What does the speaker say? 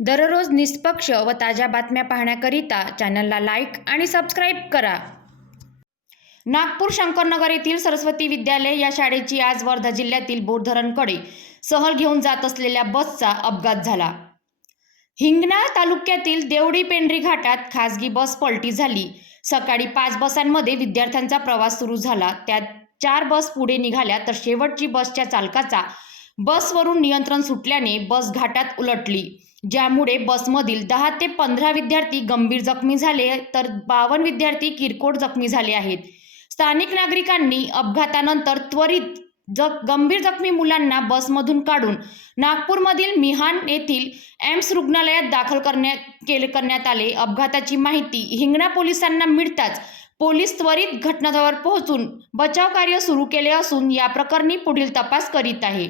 दररोज निष्पक्ष व ताज्या बातम्या पाहण्याकरिता चॅनलला लाईक आणि सबस्क्राईब करा. नागपूर शंकरनगर येथील सरस्वती विद्यालय या शाळेची आज वर्धा जिल्ह्यातील बोरधरणकडे सहल घेऊन जात असलेल्या बसचा अपघात झाला. हिंगणा तालुक्यातील देवडी पेंढरी घाटात खासगी बस पलटी झाली. सकाळी पाच बसांमध्ये विद्यार्थ्यांचा प्रवास सुरू झाला. त्यात चार बस पुढे निघाल्या तर शेवटची बसच्या चालकाचा बसवरून नियंत्रण सुटल्याने बस घाटात उलटली. ज्यामुळे बसमधील दहा ते पंधरा विद्यार्थी गंभीर जखमी झाले तर बावन्न विद्यार्थी किरकोळ जखमी झाले आहेत. स्थानिक नागरिकांनी अपघातानंतर त्वरित जग गंभीर जखमी मुलांना बसमधून काढून नागपूरमधील मिहान येथील एम्स रुग्णालयात दाखल करण्यात केले करण्यात आले. अपघाताची माहिती हिंगणा पोलिसांना मिळताच पोलीस त्वरित घटनास्थळावर पोहोचून बचाव कार्य सुरू केले असून या प्रकरणी पुढील तपास करीत आहे.